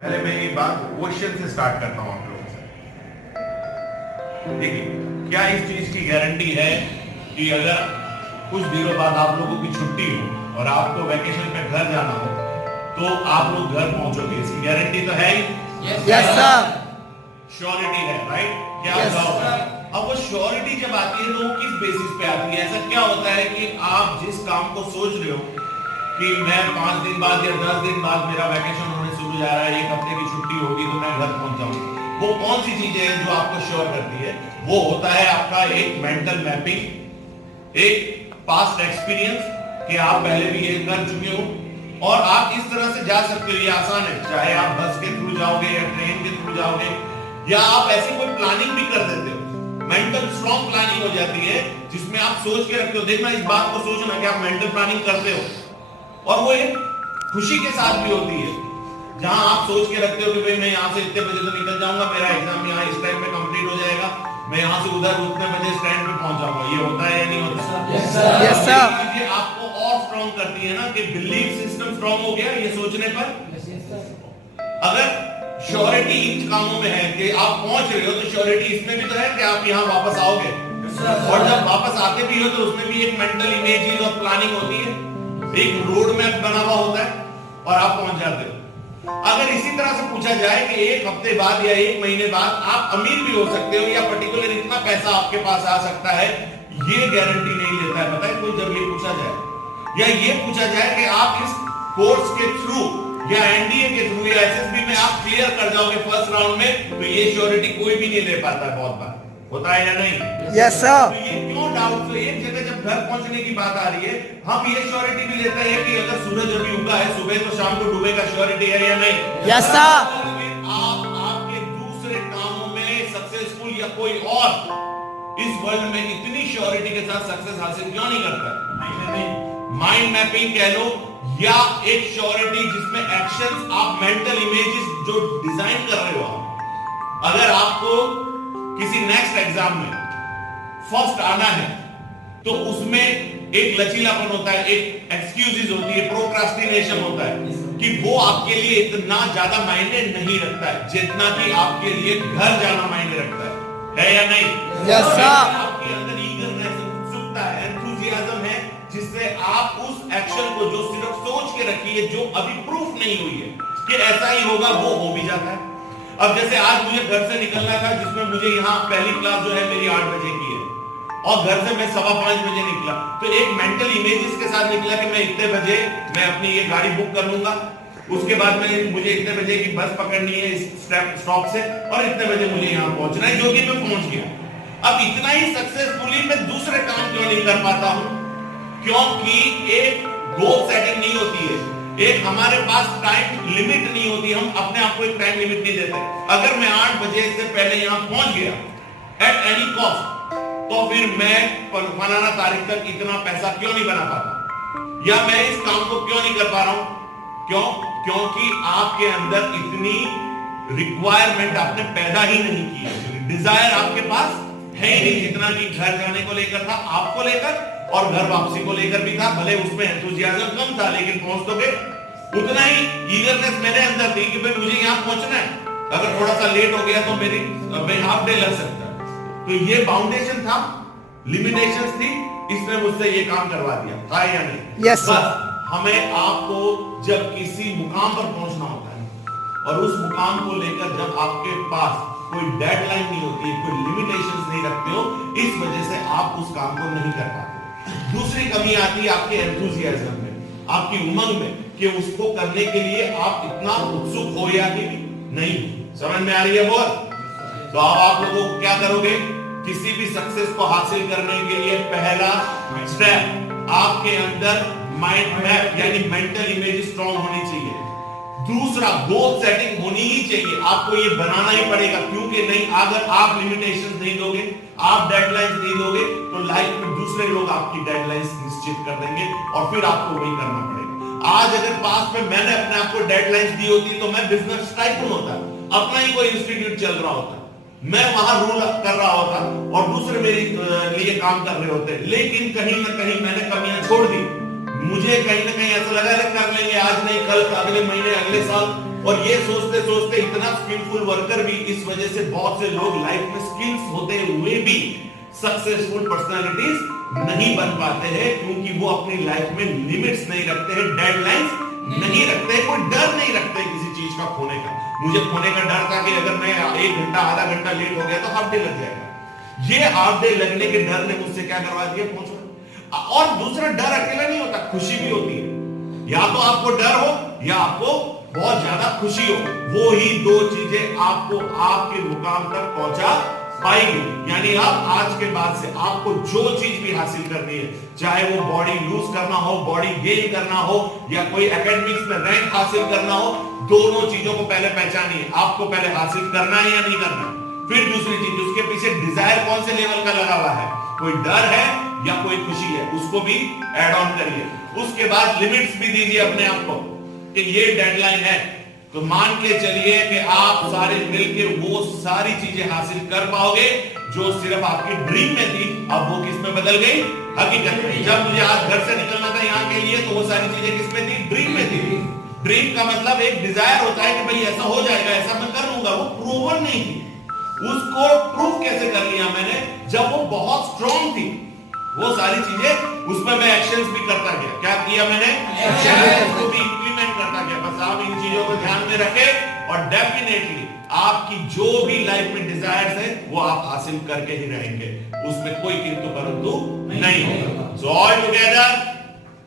पहले मैं ये बात क्वेश्चन से स्टार्ट करता हूं आप लोगों से। देखिए, क्या इस चीज की गारंटी है कि अगर कुछ दिनों बाद आप लोगों की छुट्टी हो और आपको वैकेशन पे घर जाना हो तो आप लोग घर पहुंचोगे? इसकी गारंटी तो है ही। Yes sir. श्योरिटी है, राइट? क्या Yes, जवाब है? sir. अब वो श्योरिटी जब आती है तो वो किस बेसिस पे आती है? ऐसा क्या होता है कि आप जिस काम को सोच रहे हो कि मैं 5 दिन बाद या 10 दिन बाद मेरा वैकेशन होने शुरू जा रहा है, 1 हफ्ते की छुट्टी होगी तो मैं घर पहुंच जाऊंगा, वो कौन सी चीजें हैं जो आपको श्योर करती है? वो होता है आपका एक मेंटल मैपिंग, एक पास्ट एक्सपीरियंस कि आप पहले भी ये कर चुके हो और आप इस तरह से जा सकते हो। ये आसान है, चाहे आप बस के थ्रू जाओगे या ट्रेन के थ्रू जाओगे या आप ऐसी कोई प्लानिंग भी कर देते हो। मेंटल स्ट्रॉन्ग प्लानिंग हो जाती है जिसमें आप सोच के रखते हो। देखना, इस बात को सोचना कि आप मेंटल प्लानिंग करते हो और वो एक खुशी के साथ भी होती है, जहां आप सोच के रखते हो कि भाई मैं यहाँ से इतने बजे तो निकल जाऊंगा, मेरा एग्जाम यहाँ इस टाइम पे कंप्लीट हो जाएगा, मैं यहाँ से उधर उतने बजे स्टैंड पे पहुंच जाऊंगा। ये होता है या नहीं होता? Yes sir. Yes sir. ये आपको और स्ट्रॉन्ग करती है ना कि बिलीफ सिस्टम स्ट्रॉन्ग हो गया ये सोचने पर। अगर श्योरिटी इन कामों में है कि आप पहुंच रहे हो तो श्योरिटी इसमें भी तो है कि आप यहाँ वापस आओगे, और जब वापस आते भी हो तो उसमें भी एक मेंटल इमेजेस और प्लानिंग होती है, एक रोड मैप बना हुआ होता है और आप पहुंच जाते हो। अगर इसी तरह से पूछा जाए कि 1 हफ्ते बाद या 1 महीने बाद आप अमीर भी हो सकते हो या पर्टिकुलर इतना पैसा आपके पास आ सकता है, ये गारंटी नहीं लेता है। पता है कोई जब ये पूछा जाए या ये पूछा जाए कि आप इस कोर्स के थ्रू या एनडीए के थ्रू या एसएसबी में आप क्लियर कर जाओगे फर्स्ट राउंड में, तो ये श्योरिटी कोई भी नहीं ले पाता है। बहुत बार होता है या नहीं? Yes sir. तो ये क्यों डाउट? तो एक जगह जब घर पहुंचने की बात आ रही है, हम ये श्योरिटी भी लेते हैं कि अगर सूरज अभी उगा है सुबह तो शाम को डूबेगा, श्योरिटी है या नहीं? Yes sir. आप आपके दूसरे कामों में सक्सेसफुल या कोई और इस वर्ल्ड में इतनी श्योरिटी के साथ सक्सेस हासिल क्यों नहीं करता? माइंड मैपिंग कह लो या एक श्योरिटी जिसमें एक्शंस आप मेंटल इमेजेस जो डिजाइन कर रहे हो आप। अगर आपको किसी नेक्स्ट एग्जाम में फर्स्ट आना है तो उसमें एक लचीलापन होता है, एक एक्सक्यूजेस होती है, प्रोक्रास्टिनेशन होता है कि वो आपके लिए इतना ज्यादा मायने नहीं रखता है जितना कि आपके लिए घर जाना मायने रखता है या नहीं? Yes sir. आपके अंदर ईगरनेस, उत्सुकता है, एंथुसियाज्म है जिससे आप उस एक्शन को जो सिर्फ सोच के रखी है, जो अभी प्रूफ नहीं हुई है कि ऐसा ही होगा, वो हो भी जाता है। अब जैसे आज मुझे घर से निकलना था जिसमें मुझे यहाँ पहली क्लास जो है मेरी 8 बजे की है और घर से मैं 5:15 बजे निकला, तो एक मेंटल इमेजेस के साथ निकला कि मैं इतने बजे मैं अपनी ये गाड़ी बुक कर लूंगा, उसके बाद मुझे इतने बजे की बस पकड़नी है इस स्टॉप से और इतने बजे मुझे यहाँ पहुंचना है, जो कि मैं पहुंच गया। अब इतना ही सक्सेसफुली मैं दूसरे काम क्यों नहीं कर पाता हूं? क्योंकि एक गोल सेटिंग नहीं होती है, एक हमारे पास टाइम लिमिट नहीं होती, हम अपने आप को एक टाइम लिमिट नहीं देते। अगर मैं 8 बजे से पहले यहाँ पहुंच गया एट एनी कॉस्ट, तो फिर मैं फलाना तारीख तक इतना पैसा क्यों नहीं बना पाता या मैं इस काम को क्यों नहीं कर पा रहा हूं? क्योंकि आपके अंदर इतनी रिक्वायरमेंट आपने पैदा ही नहीं की है, डिजायर आपके पास है ही नहीं जितना कि घर जाने को लेकर था, आपको लेकर और घर वापसी को लेकर भी था। भले उसमें एंथुसियाज्म कम था लेकिन पहुंच तो गए। उतना ही ईगरनेस मेरे अंदर थी कि भाई मुझे यहां पहुंचना है, अगर थोड़ा सा लेट हो गया तो मैं हाफ डे लग सकता है। तो ये बाउंडेशन था, लिमिटेशंस थी, इसने मुझसे ये काम करवा दिया था या नहीं? Yes sir. बस हमें आपको जब किसी मुकाम पर पहुंचना होता है और उस मुकाम को लेकर जब आपके पास कोई डेडलाइन नहीं होती है, कोई लिमिटेशंस नहीं रखते हो, इस वजह से आप उस काम को नहीं कर पाते। दूसरी कमी आती है आपके एंथुसियाज्म में, आपकी उमंग में कि उसको करने के लिए आप इतना उत्सुक हो या कि नहीं। समझ में आ रही है बोल? तो अब आप लोगों को क्या करोगे? किसी भी सक्सेस को हासिल करने के लिए पहला स्टेप आपके अंदर माइंड मैप यानी मेंटल इमेज स्ट्रॉन्ग होनी चाहिए। दूसरा, गोल सेटिंग होनी ही चाहिए, आपको ये बनाना ही पड़ेगा। क्योंकि नहीं, अगर आप लिमिटेशंस नहीं दोगे, आप डेडलाइंस नहीं दोगे, तो लाइफ में दूसरे लोग आपकी डेडलाइंस निश्चित कर देंगे और फिर आपको वही करना पड़ेगा। आज अगर पास्ट में मैंने अपने आप को डेडलाइंस दी होती तो मैं बिजनेस टाइकून होता, अपना ही कोई इंस्टीट्यूट चल रहा होता, मैं वहां रूल कर रहा होता और दूसरे मेरे लिए काम कर रहे होते। लेकिन कहीं ना कहीं मैंने कमियां छोड़ दी, मुझे कहीं ना कहीं ऐसा लगा कर लेंगे, आज नहीं कल, अगले महीने, अगले साल और ये सोचते सोचते इतना स्किलफुल वर्कर भी, इस वजह से बहुत से लोग लाइफ में स्किल्स होते हुए भी सक्सेसफुल पर्सनालिटीज नहीं बन पाते हैं, क्योंकि वो अपनी लाइफ में लिमिट्स नहीं रखते हैं, डेडलाइंस नहीं रखते, कोई डर नहीं रखते किसी चीज का खोने का। मुझे खोने का डर था कि अगर मैं 1 घंटा आधा घंटा लेट हो गया तो हाफ डे लग जाएगा। ये हाफ डे लगने के डर ने मुझसे क्या करवा दिया, पहुंचना। और दूसरा डर अकेला नहीं होता, खुशी भी होती है। या तो आपको डर हो या आपको बहुत ज्यादा खुशी हो, वो ही दो चीजें आपको आपके मुकाम तक पहुंचा पाएगी। यानी आप आज के बाद से आपको जो चीज भी हासिल करनी है, चाहे वो बॉडी लूज करना हो, बॉडी गेन करना हो, या कोई एकेडमिक्स में रैंक हासिल करना हो, दोनों चीजों को पहले पहचानिए। आपको पहले हासिल करना है या नहीं करना। फिर दूसरी चीज, उसके पीछे डिजायर कौन से लेवल का लगा हुआ है, कोई डर है या कोई खुशी है, उसको भी ऐड ऑन करिए। उसके बाद लिमिट्स भी दीजिए अपने आप को कि ये डेडलाइन है, तो मान के चलिए कि आप सारे मिलके वो सारी चीजें हासिल कर पाओगे जो सिर्फ आपकी ड्रीम में थी, अब वो किस में बदल गई, हकीकत में। जब मुझे आज घर से निकलना था यहाँ के लिए, तो वो सारी चीजें किस में थी, ड्रीम में थी। ड्रीम का मतलब एक डिजायर होता है कि भाई ऐसा हो जाएगा, ऐसा मैं कर लूंगा, वो प्रूवन नहीं थी। उसको प्रूव कैसे कर लिया मैंने, जब वो बहुत स्ट्रॉन्ग थी। वो सारी चीजें उसमें मैं एक्शंस भी करता गया। क्या किया मैंने, एक्शंस को भी इंप्लीमेंट करता गया। बस आप इन चीजों को ध्यान में रखें और डेफिनेटली आपकी जो भी लाइफ में डिजायर्स है वो आप हासिल करके ही रहेंगे, उसमें कोई किंतु परंतु नहीं होगा। So all together